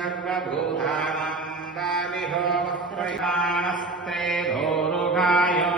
सर्वभूतानान्दानिहो वह्वयानस्ते भोरुगायो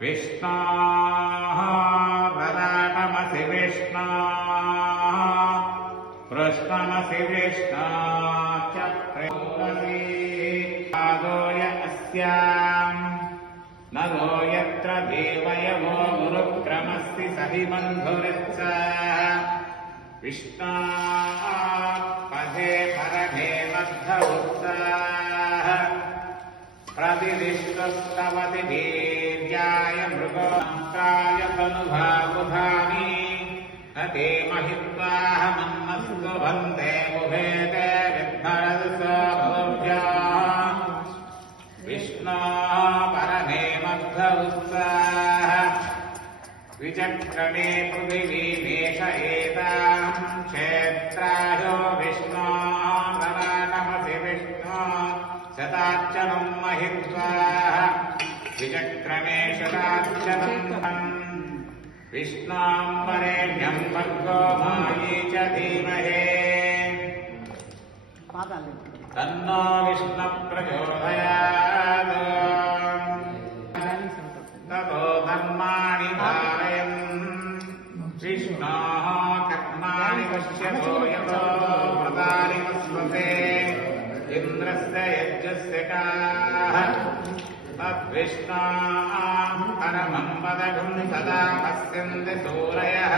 विष्णाः वराटमसि विष्णा कृष्णमसि विष्णा च पादोय अस्याम्। नरो यत्र देवयवो गुरुक्रमस्ति सहि बन्धुरित्स विष्णा पदे परमे बद्ध उत्साह प्रतिदिष्टस्तवति वीर्याय मृगोत्राय तनुभाबुधानि न ते महित्वाहमन्नस्तु वन्दे मुभेते विद्धरदु स्वभोभ्याः विष्णो परमे मध्व उत्साह विचक्रणे पृथिवीमेष एताम् क्षेत्रायो विष्णो नमसि विष्णो शतार्चनम् महित्वा विचक्रमे शतार्चनम् विष्णाम्बरेण्यम् भर्गो मायी च धीमहे। तन्नो विष्णुप्रचोदयात्। ष्णा परमम् वदघुम् सदा पश्यन्ति सूरयः।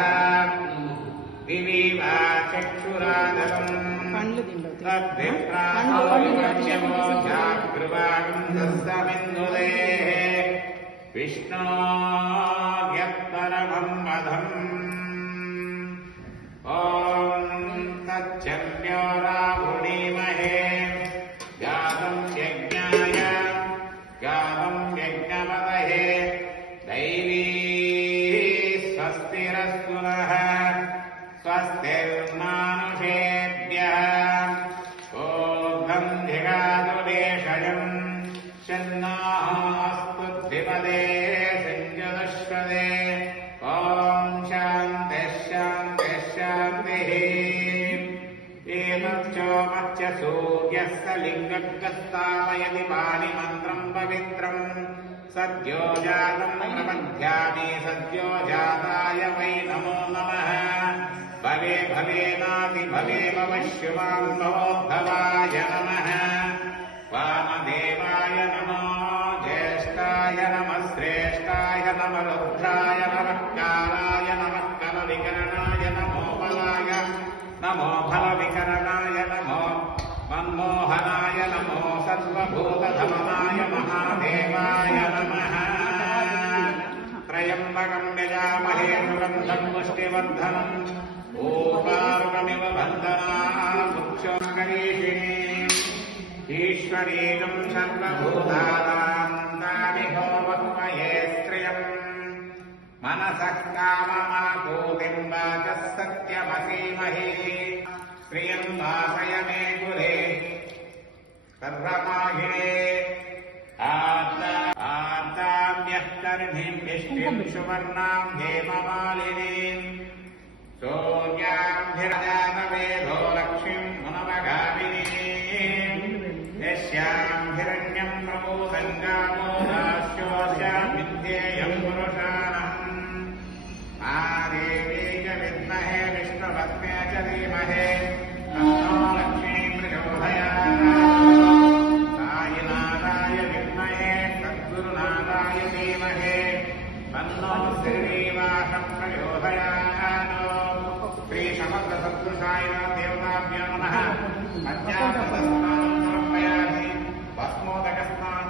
विविवाचक्षुराधवम् प्राणो विष्णो यत्परमम् मधम् ॐ तच्चप्योरा भवे भवेनाति भवे भवश्युमान् भवोद्भवाय नमः। वामदेवाय नमो ज्येष्ठाय नमः श्रेष्ठाय नमः रुद्राय नमः कालाय नमः कलविकरणाय नमो बलाय। नमो फलविकरणाय नमो मनमोहनाय नमो सर्वभूतधमनाय महादेवाय नमः। त्रयम्बकम् यजामहे सुगन्धम् पुष्टिवर्धनम् दारुणमिव बन्धनामुक्षमगरीषिणे ईश्वरीगम् सर्वभूतानान्तामिहो वह्मये स्त्रियम् मनसः काममापूतिम् वाचः सत्यमसीमहि प्रियम् वासय मे कुले सर्वमाहिणे कर्णिम् विष्णुम् सुवर्णाम् हेममालिनीम्। सौर्या सूर्याम्भिरजातवेदो लक्ष्मीम् मुनमगामिनीम् यस्याम् हिरण्यम् प्रबोधङ्गामो दास्योऽस्याम् विद्येयम् पुरुषाणम् आदेवी च विद्महे विष्णुपत्न्या च धीमहे तन्नो लक्ष्मीम् प्रचोदयात् सायिनाथाय विद्महे सद्गुरुनाथाय धीमहे तन्नो श्रीनिवासम् प्रचोदयात् శ్రీ సమగ్ర సద్గురుసాయ దేవతాభ్యో నమ పంచామృతస్నానం సమర్పయామి భస్మోదకస్నానం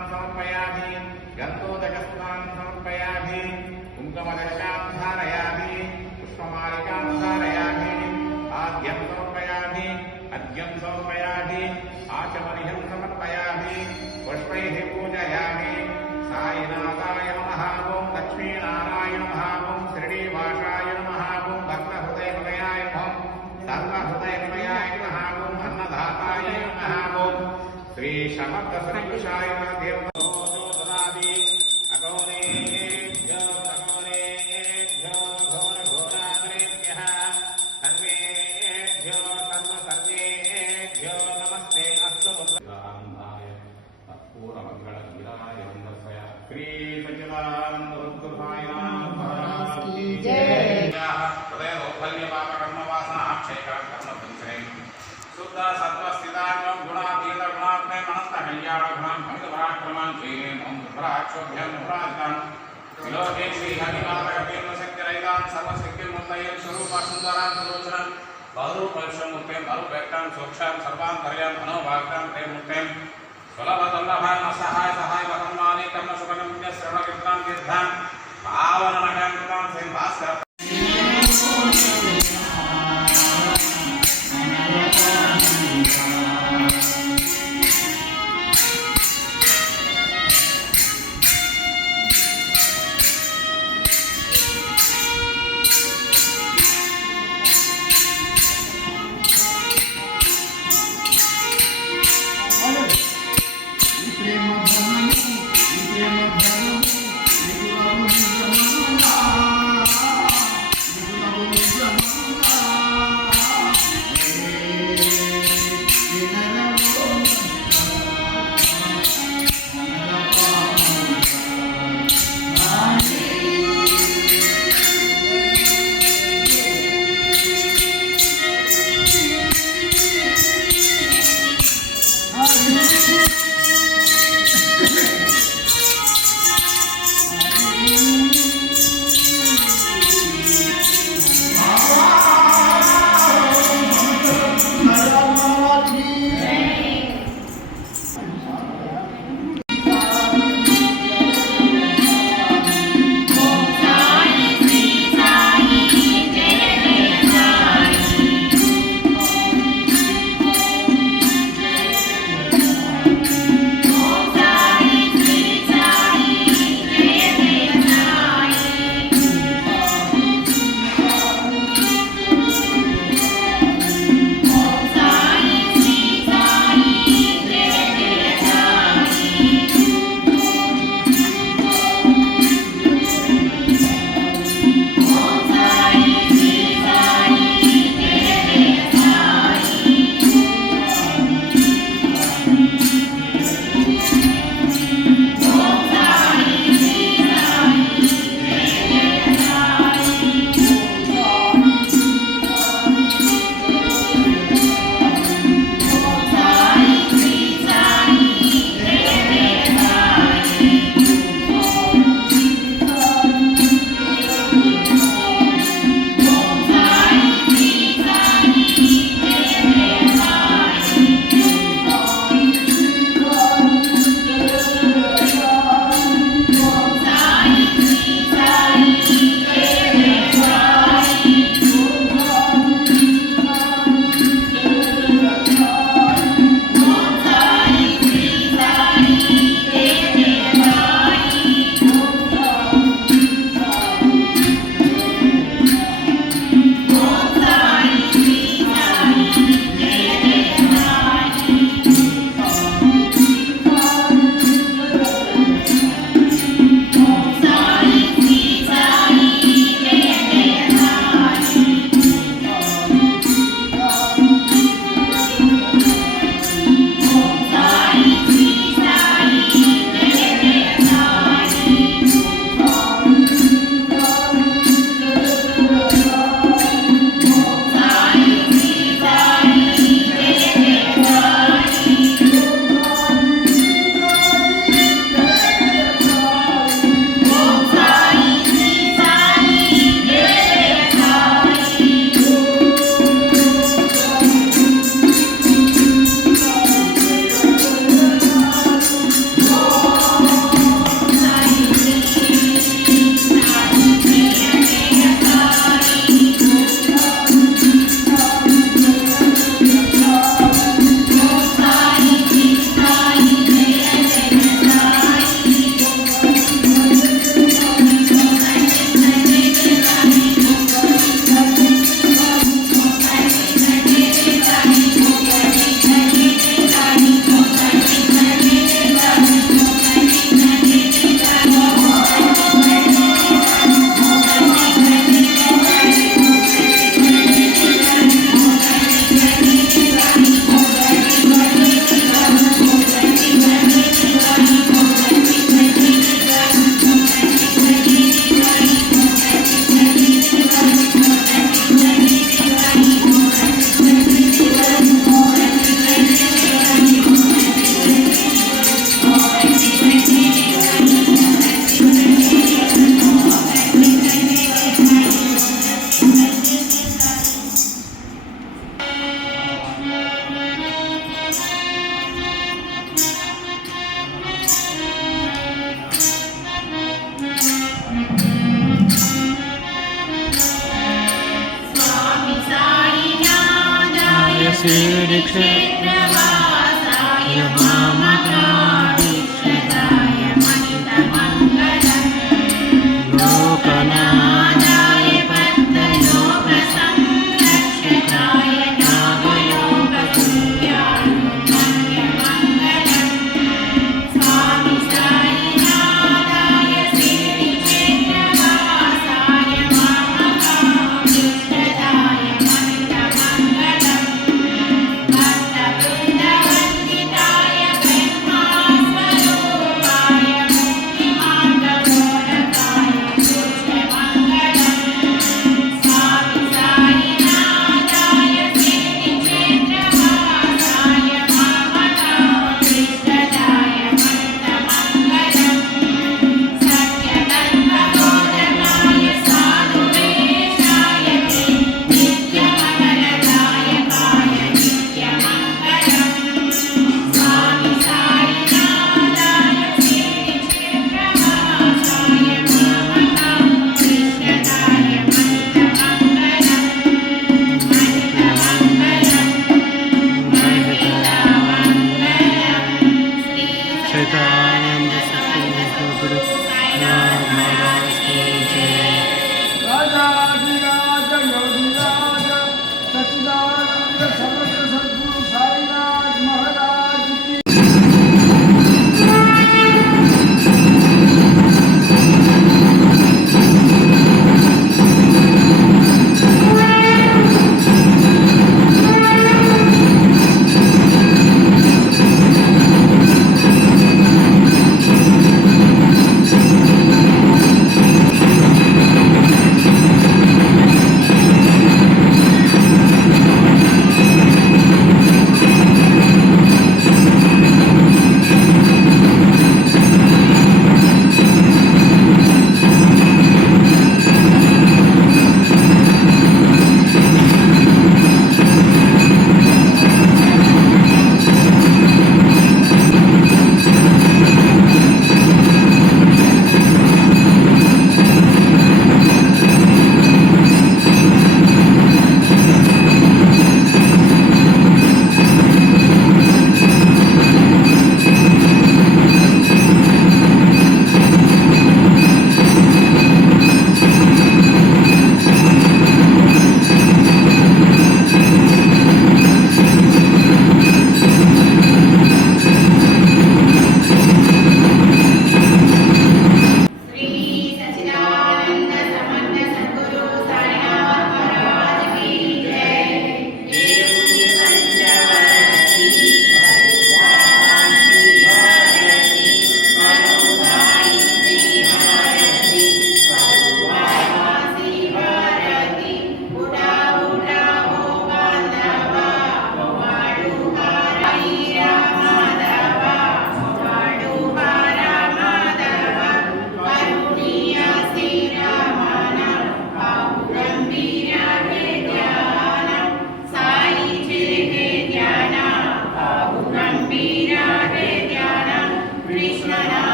मोक्षान् सर्वान् धर्यान् मनोभाग्यान् प्रेममुक्तिं सुलभदुर्लभान् असहाय सहाय सहायवरं मालिकं न सुगणम्य श्रवणकृतान् दीर्घान् पावनमयं कृतान् सिंहास्कर to declare.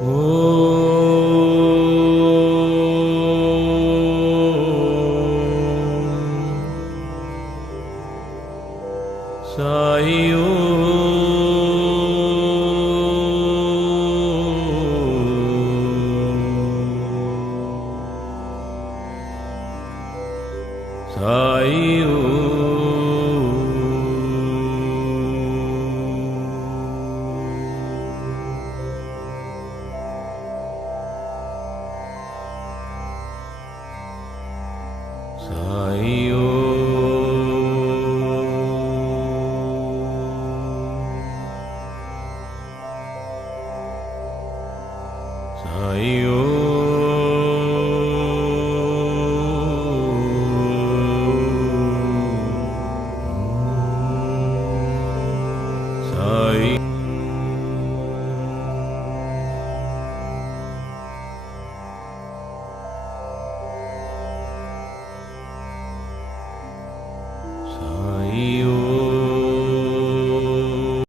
Oh. さよ